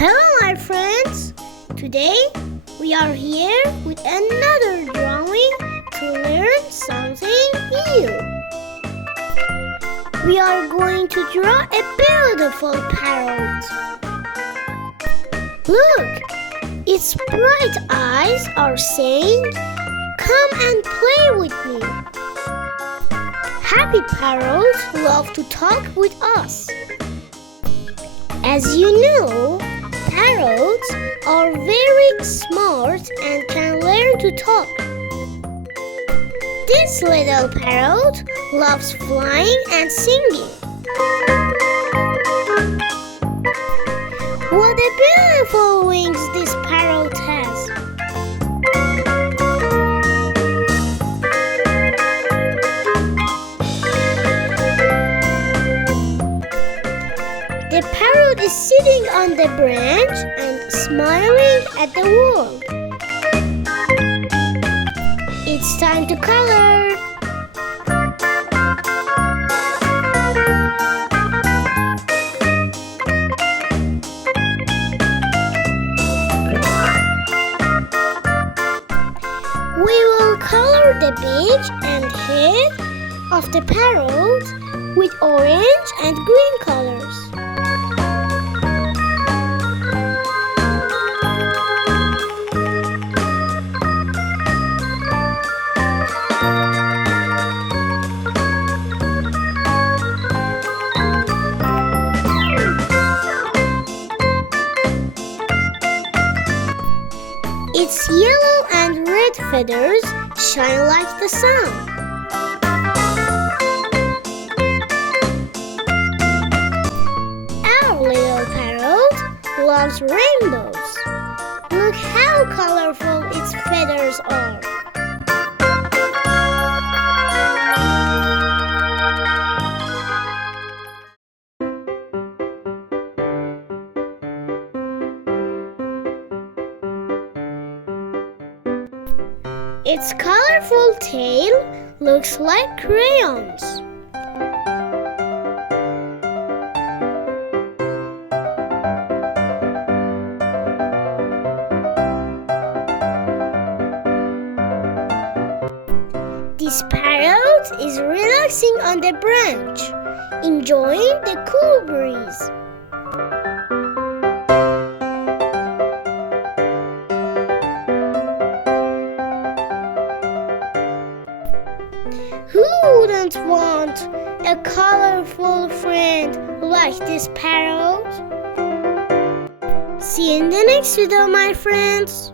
Hello, my friends! Today we are here with another drawing to learn something new. We are going to draw a beautiful parrot. Look! Its bright eyes are saying, "Come and play with me." Happy parrots love to talk with us. As you know, parrots are very smart and can learn to talk. This little parrot loves flying and singing. What a beautiful wings this parrot has! The parrot is sitting on the branch and smiling at the world. It's time to color. We will color the beak and head of the parrot with orange and green colors. Its yellow and red feathers shine like the sun. Our little parrot loves rainbows. Look how colorful its feathers are. Its colorful tail looks like crayons. This parrot is relaxing on the branch, enjoying the cool breeze. Who wouldn't want a colorful friend like this parrot? See you in the next video, my friends.